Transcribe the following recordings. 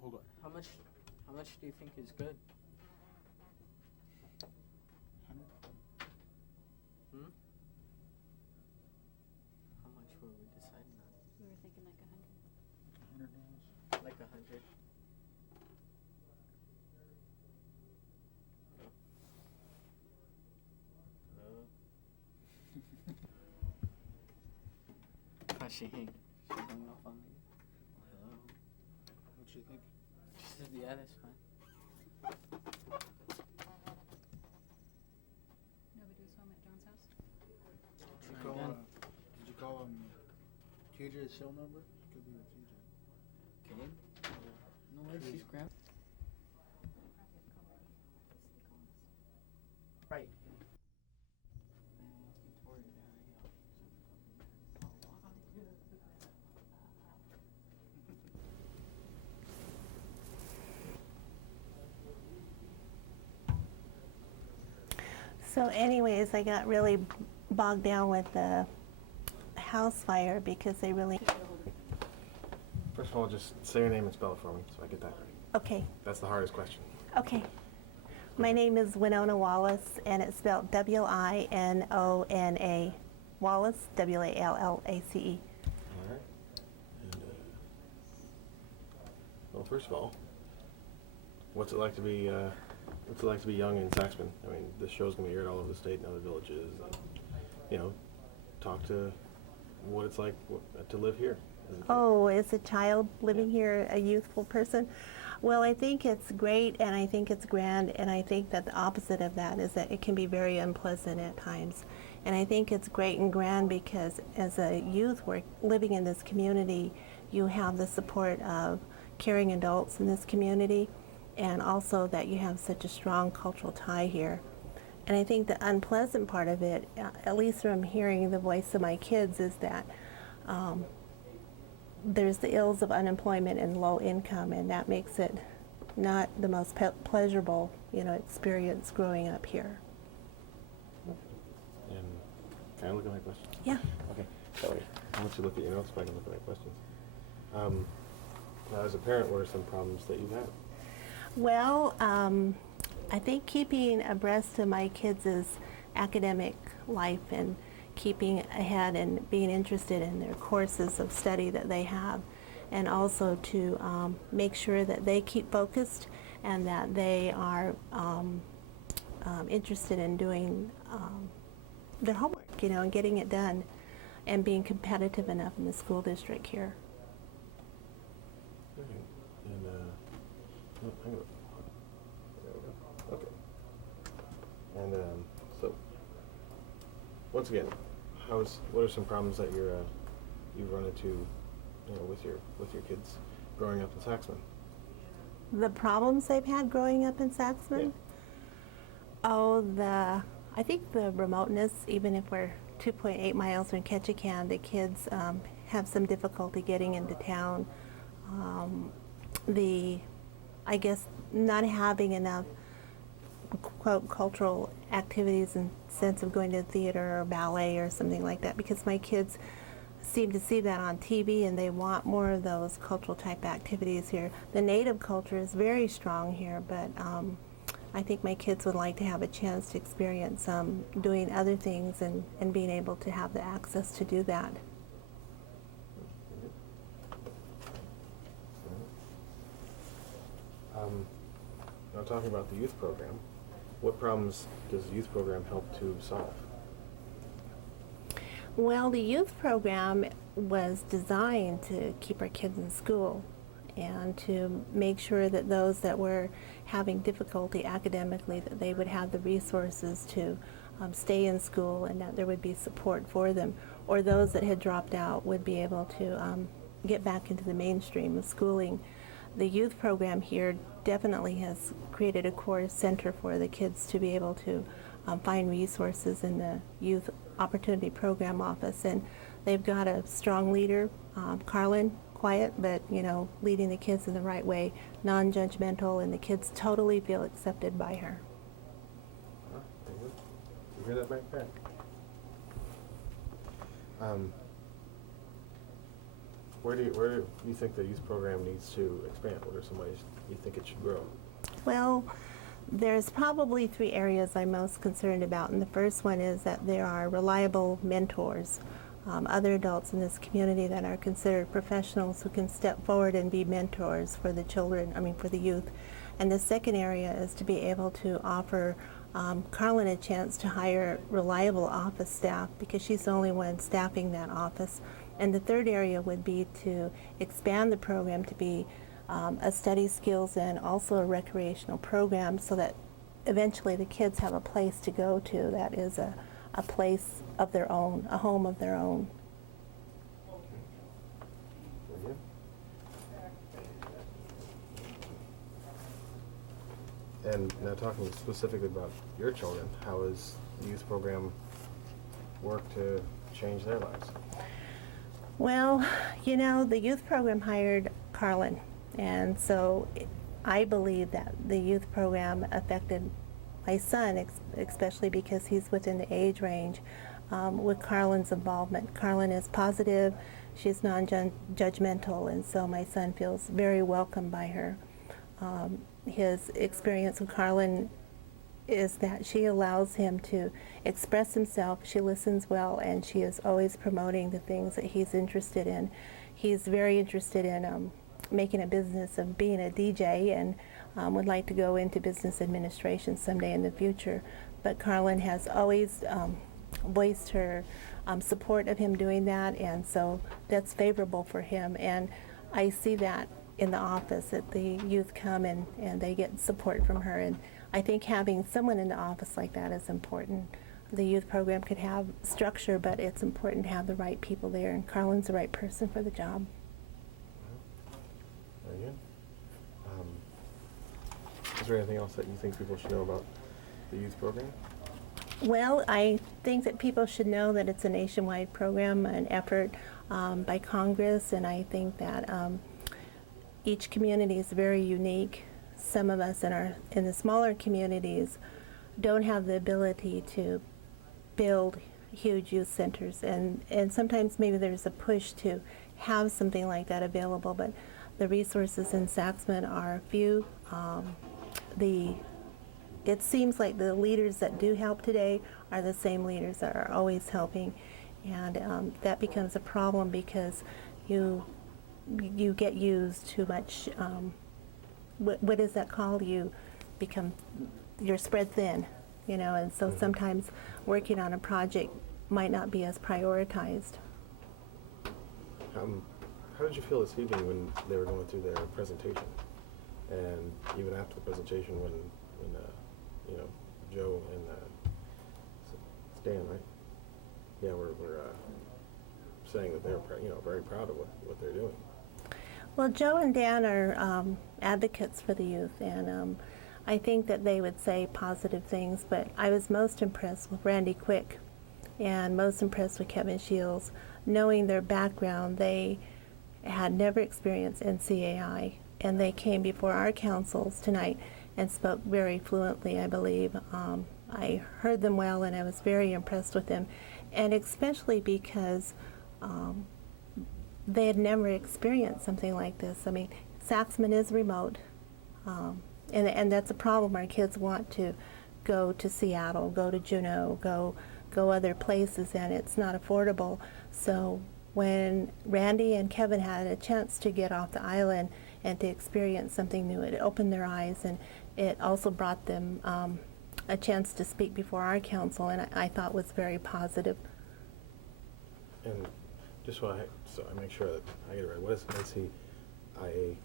Hold on. How much do you think is good? 100? How much were we deciding on? We were thinking like 100. $100. Like 100? Hello? She hung up on me. Hello? What do you think? She said, yeah, that's fine. Nobody was home at John's house? Did you call TJ's cell number? Could be with TJ. Okay. No way, she's grabbed. Right. So anyways, I got really bogged down with the house fire because they really... First of all, just say your name and spell it for me so I get that right. Okay, That's the hardest question. okay. My name is Winona Wallace, and it's spelled W-I-N-O-N-A. Wallace, W-A-L-L-A-C-E. All right. And, well, first of all, what's it like to be young in Saxman? I mean, this show's gonna be aired all over the state and other villages, and talk to what it's like to live here. Oh, as a child living here, a youthful person? Well, I think it's great, and I think it's grand, and I think that the opposite of that is that it can be very unpleasant at times. And I think it's great and grand because as a youth living in this community, you have the support of caring adults in this community, and also that you have such a strong cultural tie here. And I think the unpleasant part of it, at least from hearing the voice of my kids, is that there's the ills of unemployment and low income, and that makes it not the most pleasurable, experience growing up here. And can I look at my questions? Yeah. Okay. Sorry. I'll let you look at your notes so I can look at my questions. Now, as a parent, what are some problems that you've had? Well, I think keeping abreast of my kids' academic life and keeping ahead and being interested in their courses of study that they have, and also to make sure that they keep focused and that they are interested in doing their homework, and getting it done and being competitive enough in the school district here. Okay. And, hang on. There we go. Okay. And, so, once again, what are some problems that you've run into, with your kids growing up in Saxman? The problems they've had growing up in Saxman? Yeah. Oh, I think the remoteness, even if we're 2.8 miles from Ketchikan, the kids have some difficulty getting into town. I guess not having enough quote cultural activities in sense of going to theater or ballet or something like that, because my kids seem to see that on TV and they want more of those cultural type activities here. The native culture is very strong here, but I think my kids would like to have a chance to experience doing other things and being able to have the access to do that. Now, talking about the youth program, what problems does the youth program help to solve? Well, the youth program was designed to keep our kids in school and to make sure that those that were having difficulty academically, that they would have the resources to stay in school and that there would be support for them, or those that had dropped out would be able to get back into the mainstream of schooling. The youth program here definitely has created a core center for the kids to be able to find resources in the Youth Opportunity Program office, and they've got a strong leader, Carlin, quiet, but leading the kids in the right way, non-judgmental, and the kids totally feel accepted by her. Very good. You hear that back there? where do you think the youth program needs to expand? What are some ways you think it should grow? Well, there's probably 3 areas I'm most concerned about, and the first one is that there are reliable mentors, other adults in this community that are considered professionals who can step forward and be mentors for the children, for the youth. And the second area is to be able to offer Carlin a chance to hire reliable office staff, because she's the only one staffing that office. And the third area would be to expand the program to be a study skills and also a recreational program, so that eventually the kids have a place to go to that is a place of their own, a home of their own. Very good. And now talking specifically about your children, how has the youth program worked to change their lives? Well, the youth program hired Carlin, and so I believe that the youth program affected my son, especially because he's within the age range, with Carlin's involvement. Carlin is positive, she's non-judgmental, and so my son feels very welcome by her. His experience with Carlin is that she allows him to express himself, she listens well, and she is always promoting the things that he's interested in. He's very interested in making a business of being a DJ, and would like to go into business administration someday in the future. But Carlin has always voiced her support of him doing that, and so that's favorable for him. And I see that in the office, that the youth come and they get support from her. And I think having someone in the office like that is important. The youth program could have structure, but it's important to have the right people there, and Carlin's the right person for the job. Very good. Is there anything else that you think people should know about the youth program? Well, I think that people should know that it's a nationwide program, an effort by Congress, and I think that each community is very unique. Some of us in the smaller communities don't have the ability to build huge youth centers, and sometimes maybe there's a push to have something like that available, but the resources in Saxman are few. It seems like the leaders that do help today are the same leaders that are always helping, and that becomes a problem because you get used too much. What is that called? You're spread thin, and so sometimes working on a project might not be as prioritized. How did you feel this evening when they were going through their presentation, and even after the presentation when Joe and Stan, right? Yeah, we're saying that they're very proud of what they're doing. Well, Joe and Dan are advocates for the youth, and I think that they would say positive things, but I was most impressed with Randy Quick and most impressed with Kevin Shields. Knowing their background, they had never experienced NCAI, and they came before our councils tonight and spoke very fluently, I believe. I heard them well, and I was very impressed with them, and especially because they had never experienced something like this. I mean, Saxman is remote, and that's a problem. Our kids want to go to Seattle, go to Juneau, go other places, and it's not affordable. So when Randy and Kevin had a chance to get off the island and to experience something new, it opened their eyes, and it also brought them a chance to speak before our council, and I thought was very positive. And just so I make sure that I get it right, what is NCIA?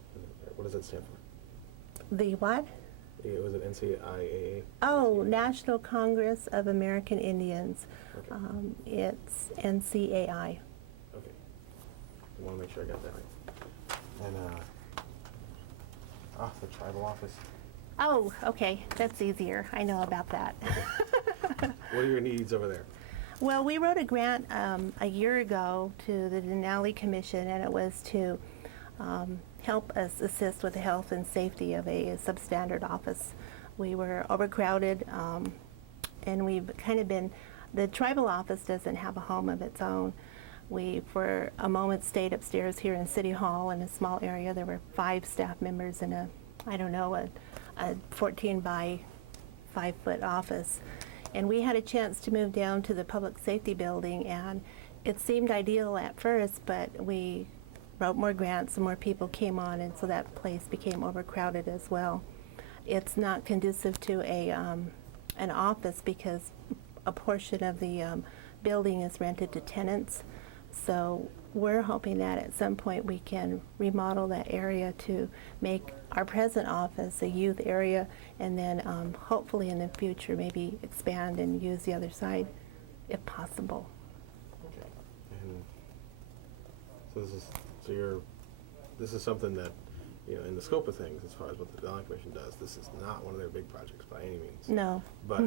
What does that stand for? The what? Was it NCIAA? Oh, National Congress of American Indians. Okay. It's NCAI. Okay. I want to make sure I got that right. And the tribal office. Oh, okay, that's easier. I know about that. Okay. What are your needs over there? Well, we wrote a grant a year ago to the Denali Commission, and it was to help us assist with the health and safety of a substandard office. We were overcrowded, and we've kind of been, the tribal office doesn't have a home of its own. We, for a moment, stayed upstairs here in City Hall in a small area. There were 5 staff members in a 14 by 5-foot office. And we had a chance to move down to the public safety building, and it seemed ideal at first, but we wrote more grants and more people came on, and so that place became overcrowded as well. It's not conducive to an office because a portion of the building is rented to tenants. So we're hoping that at some point we can remodel that area to make our present office a youth area, and then hopefully in the future maybe expand and use the other side if possible. Okay. And so this is something that, you know, in the scope of things, as far as what the Development Commission does, this is not one of their big projects by any means. No. But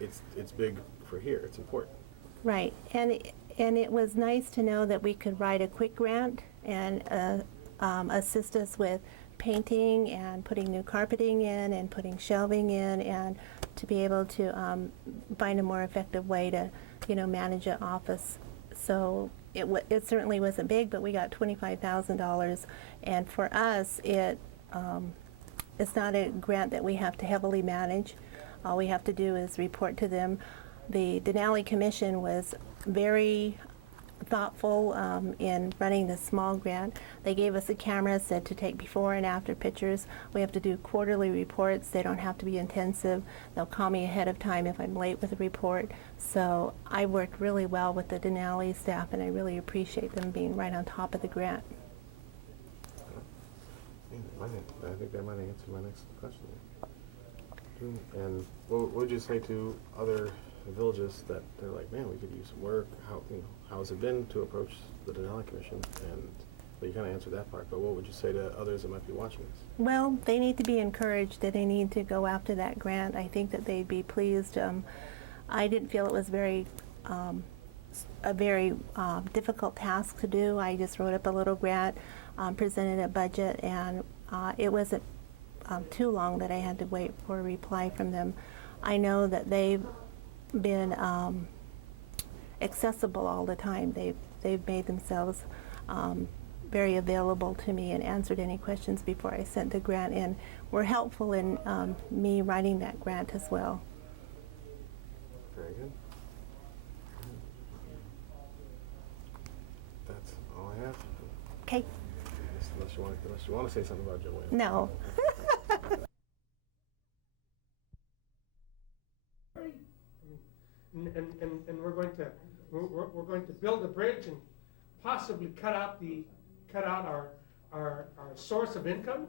it's big for here. It's important. Right, and it was nice to know that we could write a quick grant and assist us with painting and putting new carpeting in and putting shelving in, and to be able to find a more effective way to, you know, manage an office. So it certainly wasn't big, but we got $25,000, and for us, it's not a grant that we have to heavily manage. All we have to do is report to them. The Denali Commission was very thoughtful in running this small grant. They gave us a camera, said to take before and after pictures. We have to do quarterly reports. They don't have to be intensive. They'll call me ahead of time if I'm late with a report. So I worked really well with the Denali staff, and I really appreciate them being right on top of the grant. I think that might answer my next question. And what would you say to other villages that they're like, man, we could use some work? How has it been to approach the Denali Commission? And well, you kind of answered that part, but what would you say to others that might be watching this? Well, they need to be encouraged, that they need to go after that grant. I think that they'd be pleased. I didn't feel it was a very difficult task to do. I just wrote up a little grant, presented a budget, and it wasn't too long that I had to wait for a reply from them. I know that they've been accessible all the time. They've made themselves very available to me and answered any questions before I sent the grant in. Were helpful in me writing that grant as well. Very good. That's all I have. Okay. Unless you want to say something about Joanne. No. And we're going to build a bridge and possibly cut out our source of income.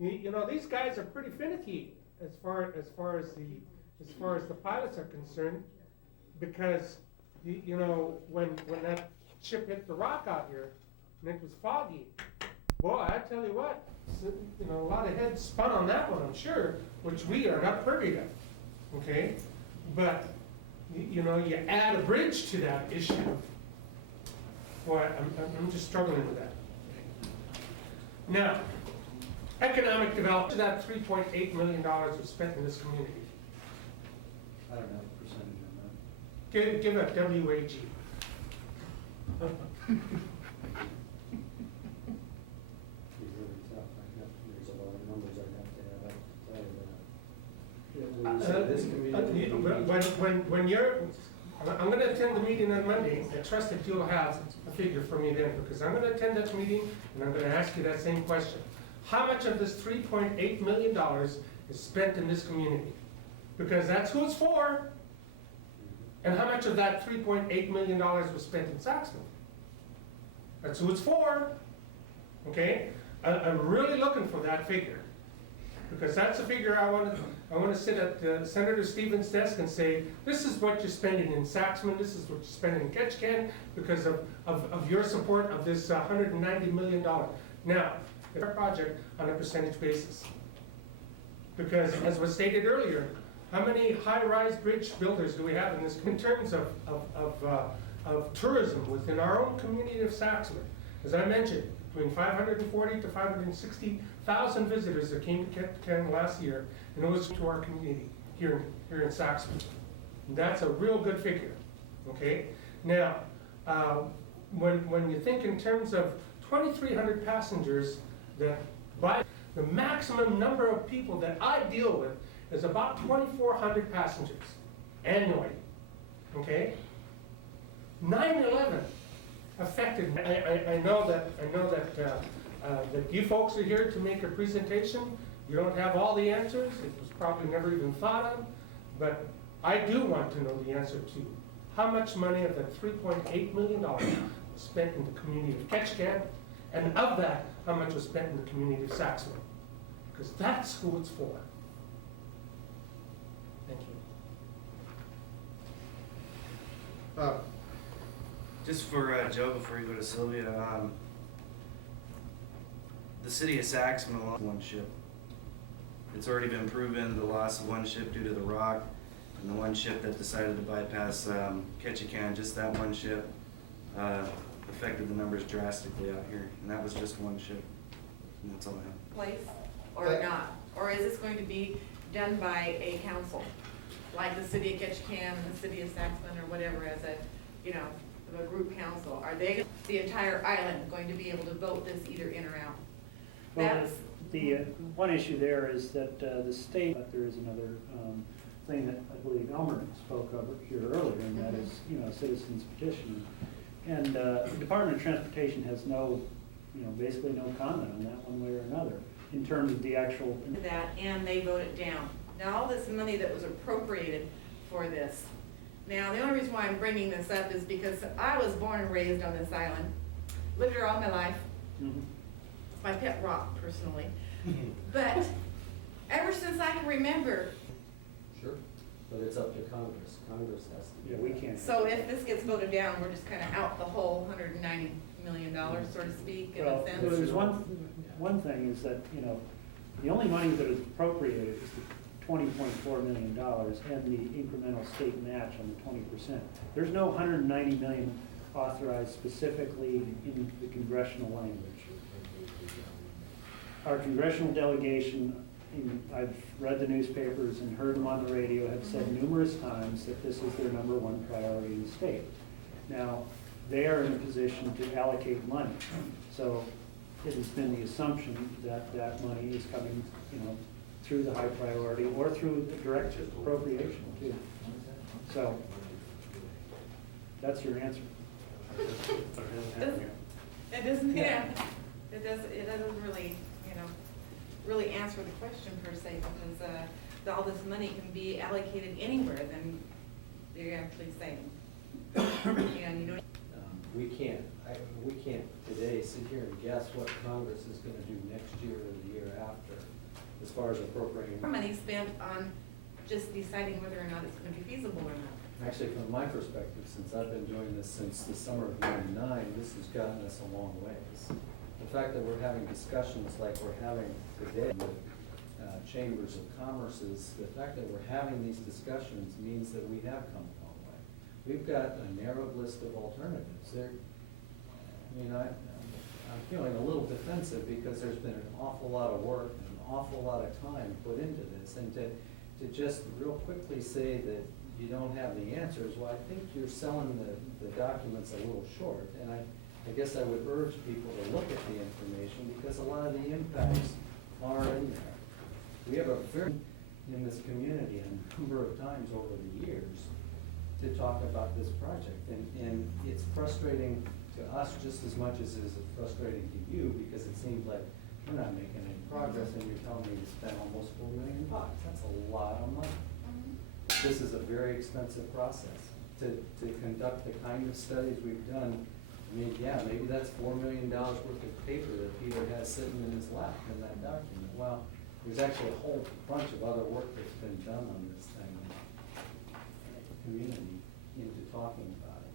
You know, these guys are pretty finicky as far as the pilots are concerned, because you know, when that ship hit the rock out here and it was foggy, boy, I tell you what, you know, a lot of heads spun on that one, I'm sure, which we are not privy to. Okay, but you know, you add a bridge to that issue. Boy, I'm just struggling with that. Now, economic development, that $3.8 million was spent in this community. I don't know the percentage on that. Give a WAG. It's really tough. There's a lot of numbers I have to add up to tell you that. When you say this community, when you're, I'm going to attend the meeting on Monday. I trust that you'll have a figure for me then, because I'm going to attend that meeting and I'm going to ask you that same question. How much of this $3.8 million is spent in this community? Because that's who it's for. And how much of that $3.8 million was spent in Saxman? That's who it's for. Okay? I'm really looking for that figure, because that's a figure I want to sit at Senator Stevens' desk and say, this is what you're spending in Saxman, this is what you're spending in Ketchikan, because of your support of this $190 million. Now, the project on a percentage basis. Because as was stated earlier, how many high-rise bridge builders do we have in this, in terms of tourism within our own community of Saxman? As I mentioned, between 540 to 560,000 visitors that came to Ketchikan last year, and it was to our community here in Saxman. And that's a real good figure. Okay. Now, when you think in terms of 2,300 passengers, that by the maximum number of people that I deal with is about 2,400 passengers annually, okay? 9/11 affected me. I know that that you folks are here to make a presentation. You don't have all the answers. It was probably never even thought of, but I do want to know the answer to how much money of that $3.8 million was spent in the community of Ketchikan, and of that, how much was spent in the community of Saxman, because that's who it's for. Thank you. Just for Joe, before you go to Sylvia, the city of Saxman lost one ship. It's already been proven, the loss of one ship due to the rock, and the one ship that decided to bypass Ketchikan, just that one ship, affected the numbers drastically out here, and that was just one ship. And that's all I have. Place or not? Or is this going to be done by a council, like the city of Ketchikan and the city of Saxman or whatever, as a, you know, a group council? Are they, the entire island, going to be able to vote this either in or out? Well, That's the one issue there is that the state, there is another thing that I believe Elmer spoke of here earlier, and that is, you know, citizens petition. And the Department of Transportation has no, you know, basically no comment on that one way or another in terms of the actual. that, and they vote it down. Now, all this money that was appropriated for this. Now, the only reason why I'm bringing this up is because I was born and raised on this island, lived here all my life. Mhm. It's my pet rock, personally. But ever since I can remember, Sure, but it's up to Congress. Congress has to. Yeah, we can't. so if this gets voted down, we're just kind of out the whole $190 million, so to speak, in Well, a sense. there's one thing is that, you know, the only money that is appropriated is the $20.4 million and the incremental state match on the 20%. There's no $190 million authorized specifically in the congressional language. Our congressional delegation, I've read the newspapers and heard them on the radio, have said numerous times that this is their number one priority in the state. Now, they are in a position to allocate money. So it has been the assumption that that money is coming, you know, through the high priority or through the direct appropriation too. So that's your answer. It doesn't, yeah, it doesn't really, you know, really answer the question per se, because all this money can be allocated anywhere than you're actually saying. And you don't. We can't today sit here and guess what Congress is gonna do next year or the year after, as far as appropriating. Money spent on just deciding whether or not it's gonna be feasible or not. Actually, from my perspective, since I've been doing this since the summer of '99, this has gotten us a long ways. The fact that we're having discussions like we're having today with chambers of commerces, the fact that we're having these discussions means that we have come a long way. We've got a narrow list of alternatives. I'm feeling a little defensive because there's been an awful lot of work and an awful lot of time put into this, and to just real quickly say that you don't have the answers, well, I think you're selling the documents a little short. And I guess I would urge people to look at the information, because a lot of the impacts are in there. We have a very, in this community, a number of times over the years to talk about this project. And it's frustrating to us just as much as it is frustrating to you, because it seems like we're not making any progress and you're telling me to spend almost $4 million. That's a lot of money. This is a very expensive process to conduct the kind of studies we've done. I mean, yeah, maybe that's $4 million worth of paper that Peter has sitting in his lap in that document. Well, there's actually a whole bunch of other work that's been done on this thing, community into talking about it.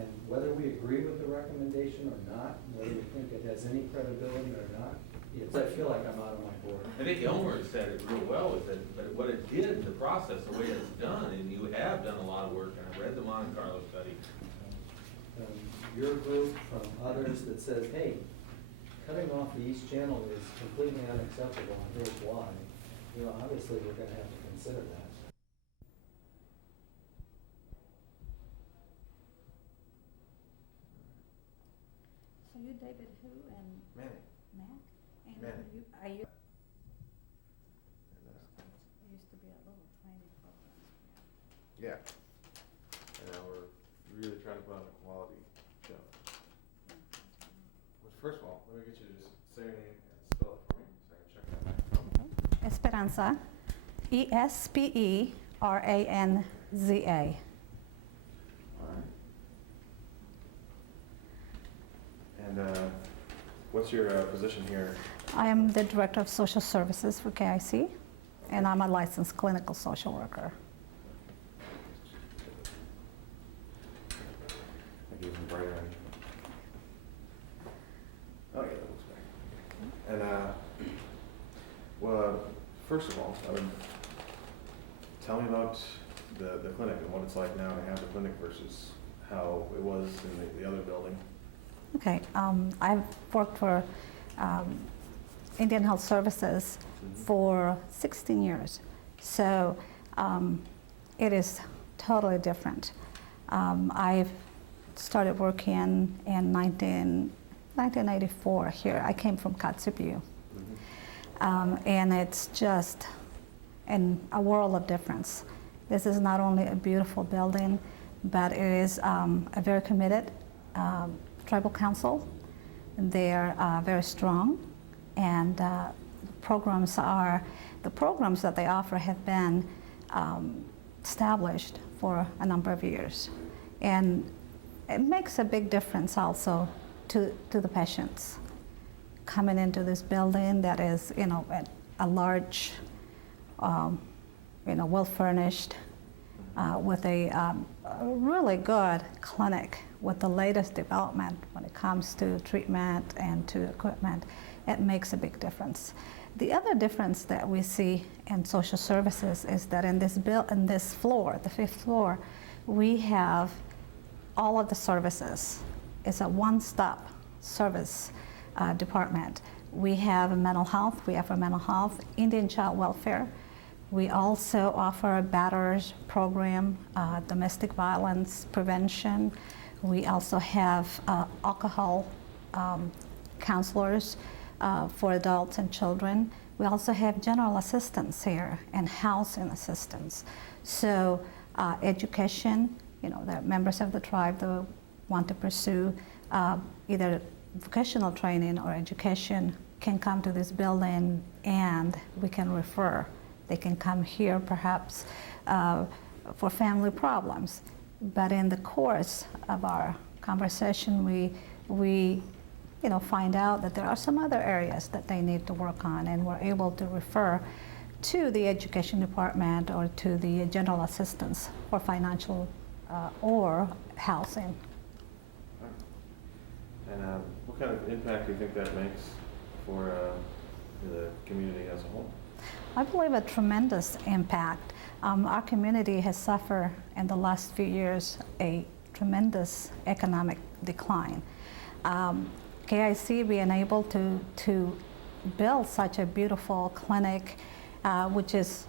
And whether we agree with the recommendation or not, whether we think it has any credibility or not, I feel like I'm out of my board. I think Elmer said it real well, is that, but what it did, the process, the way it's done, and you have done a lot of work, and I've read the Monte Carlo study. Your group, from others that says, hey, cutting off the East Channel is completely unacceptable, and here's why. You know, obviously, we're gonna have to consider that. David who and Manny. Mac? And Manny. are you? And, It used to be a little tiny program. yeah. And now we're really trying to put on a quality show. But first of all, let me get you to just say your name and spell it for me so I can check that microphone. Esperanza, Esperanza. All right. And what's your position here? I am the Director of Social Services for KIC, and I'm a licensed clinical social worker. I gave him brighter end. Oh yeah, that looks great. And well, first of all, tell me about the clinic and what it's like now to have the clinic versus how it was in the other building. Okay, I've worked for Indian Health Services for 16 years, so it is totally different. I've started working in 1984 here. I came from Kotzebue, and it's just a world of difference. This is not only a beautiful building, but it is a very committed tribal council. They're very strong, and the programs that they offer have been established for a number of years, and it makes a big difference also to the patients coming into this building that is, a large, well furnished, with a really good clinic with the latest development when it comes to treatment and to equipment. It makes a big difference. The other difference that we see in social services is that in this floor, the 5th floor, we have all of the services. It's a one-stop service department. We have mental health, Indian child welfare. We also offer a batterers program, domestic violence prevention. We also have alcohol counselors for adults and children. We also have general assistance here and housing assistance. So education, the members of the tribe that want to pursue either vocational training or education can come to this building, and we can refer. They can come here perhaps for family problems. But in the course of our conversation, we find out that there are some other areas that they need to work on, and we're able to refer to the education department or to the general assistance for financial or housing. And what kind of impact do you think that makes for the community as a whole? I believe a tremendous impact. Our community has suffered in the last few years a tremendous economic decline. KIC being able to build such a beautiful clinic, which is,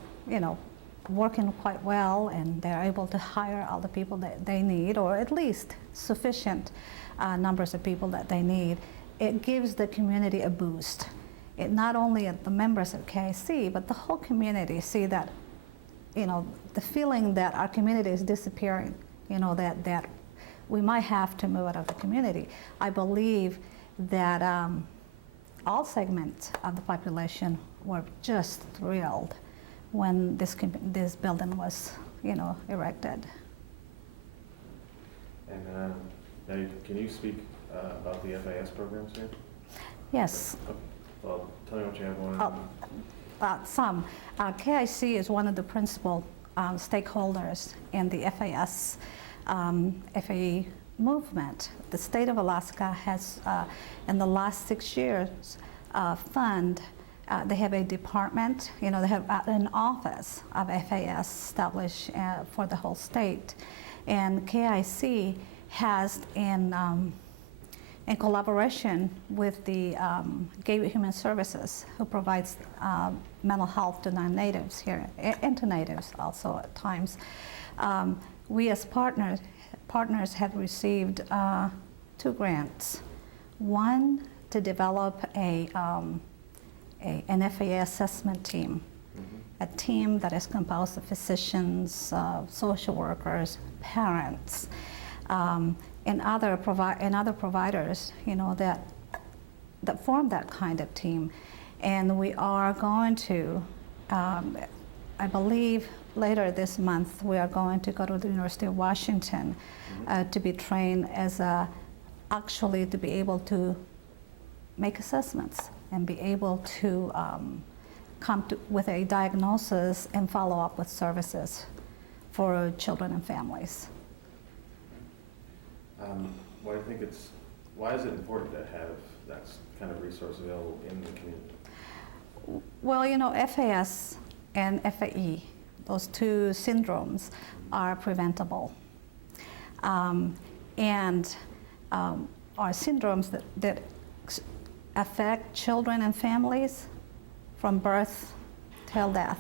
working quite well, and they're able to hire all the people that they need, or at least sufficient numbers of people that they need, it gives the community a boost. It not only the members of KIC, but the whole community see that, the feeling that our community is disappearing, that we might have to move out of the community. I believe that all segments of the population were just thrilled when this building was, erected. And now, can you speak about the FAS programs here? Yes. Okay. Well, tell me what you have going on. Some. KIC is one of the principal stakeholders in the FAS FAE movement. The state of Alaska has, in the last 6 years, they have a department, they have an office of FAS established for the whole state. And KIC has, in collaboration with the Gateway Human Services, who provides mental health to non-natives here, and to natives also at times, we as partners have received 2 grants. One, to develop an FAA assessment team, a team that is composed of physicians, social workers, parents, and other providers, that form that kind of team. And we are going to, I believe later this month, we are going to go to the University of Washington to be trained as actually to be able to make assessments and be able to come with a diagnosis and follow up with services for children and families. Why is it important to have that kind of resource available in the community? Well, FAS and FAE, those two syndromes are preventable. And are syndromes that affect children and families from birth till death.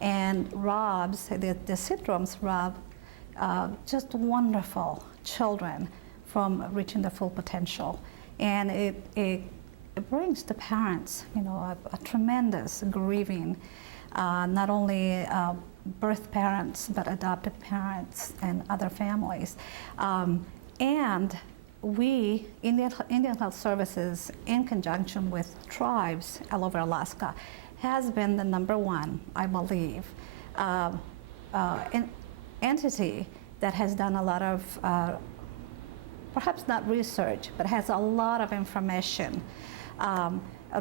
And the syndromes rob just wonderful children from reaching their full potential. And it brings to parents, a tremendous grieving, not only birth parents, but adoptive parents and other families. And we, Indian Health Services, in conjunction with tribes all over Alaska, has been the #1, I believe, entity that has done a lot of, perhaps not research, but has a lot of information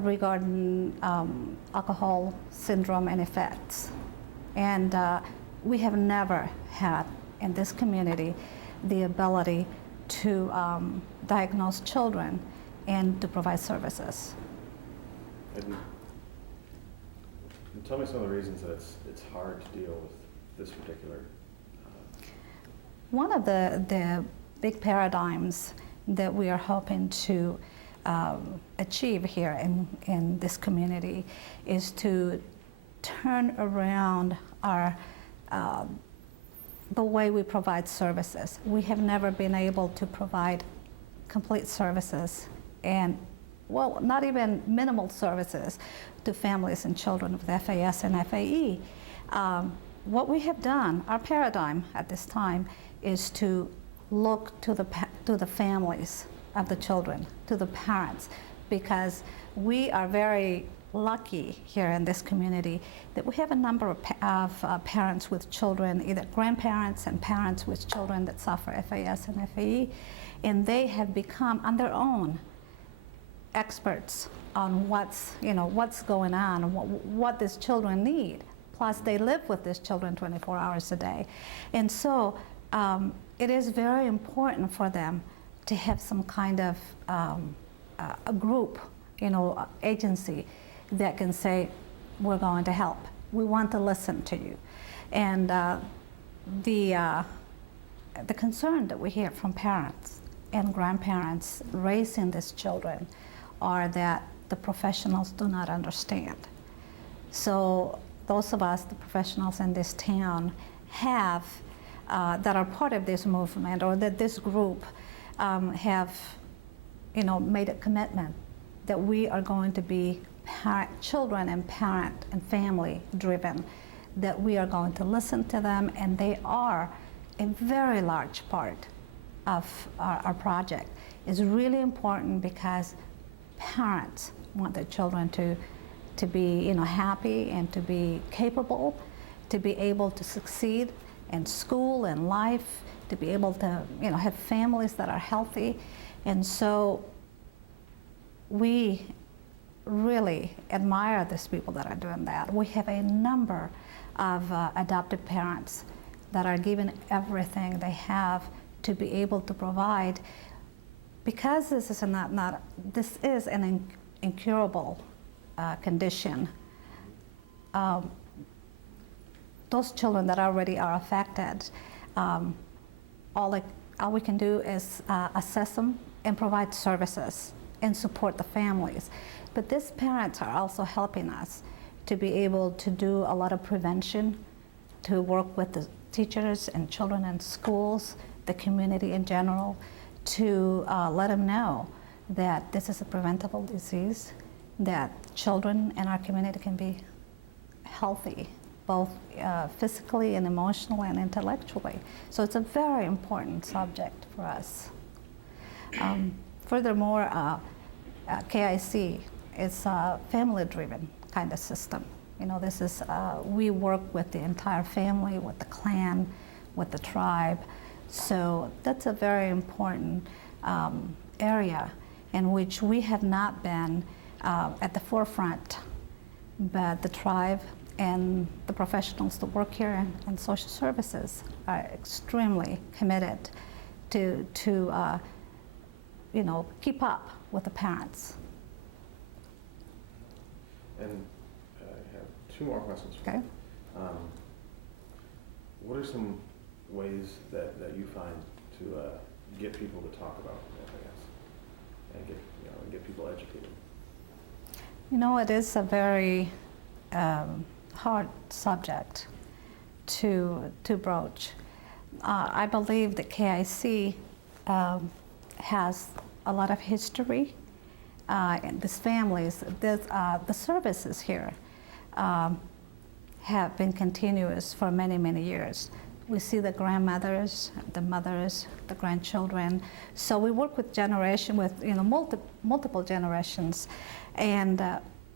regarding alcohol syndrome and effects. And we have never had in this community the ability to diagnose children and to provide services. And tell me some of the reasons that it's hard to deal with this particular. One of the big paradigms that we are hoping to achieve here in this community is to turn around the way we provide services. We have never been able to provide complete services and, well, not even minimal services to families and children with FAS and FAE. What we have done, our paradigm at this time, is to look to the families of the children, to the parents, because we are very lucky here in this community that we have a number of parents with children, either grandparents and parents with children that suffer FAS and FAE, and they have become on their own experts on what's going on and what these children need. Plus, they live with these children 24 hours a day, and so it is very important for them to have some kind of a group, agency that can say, we're going to help. We want to listen to you. And the concern that we hear from parents and grandparents raising these children are that the professionals do not understand. So those of us, the professionals in this town, have, that are part of this movement or that this group have, made a commitment that we are going to be children and parent and family driven, that we are going to listen to them, and they are a very large part of our project. Is really important because parents want their children to be happy and to be capable, to be able to succeed in school and life, to be able to have families that are healthy. And so we really admire these people that are doing that. We have a number of adoptive parents that are given everything they have to be able to provide, because this is an incurable condition. Those children that already are affected, all we can do is assess them and provide services and support the families. But these parents are also helping us to be able to do a lot of prevention, to work with the teachers and children in schools, the community in general, to let them know that this is a preventable disease, that children in our community can be healthy, both physically and emotionally and intellectually. So it's a very important subject for us. Furthermore, KIC is a family-driven kind of system. You know, this is, we work with the entire family, with the clan, with the tribe. So that's a very important area in which we have not been at the forefront, but the tribe and the professionals that work here in social services are extremely committed to you know, keep up with the parents. And I have 2 more questions for Okay. you. What are some ways that you find to get people to talk about it, I guess, and get people educated? You know, it is a very hard subject to broach. I believe that KIC has a lot of history in these families. The services here have been continuous for many, many years. We see the grandmothers, the mothers, the grandchildren. So we work with multiple generations, and